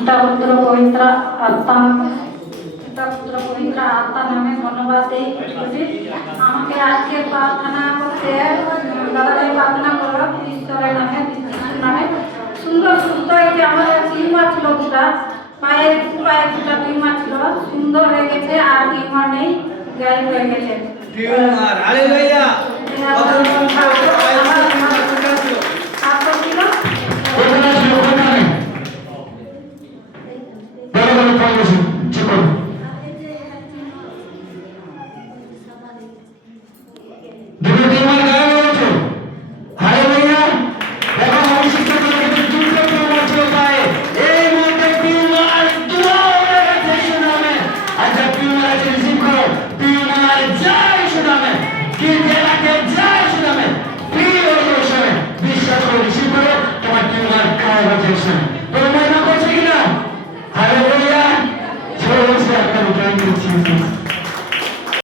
পিতা পুত্র পবিত্র আত্মা পিতা পুত্র পবিত্র আত্মা নামে ধন্যবাদ দেই। আমাকে আজকে প্রার্থনা করতে দাদাভাই প্রার্থনা করো ঈশ্বরের নামে যিশুর নামে। সুন্দর সুস্থ এই যে আমার টিউমার ছিল দুটা পায়ে দুটা টিউমার ছিল, সুন্দর হয়ে গেছে আর টিউমার নেই, গায়েব হয়ে গেছে। Tumour hallelujah.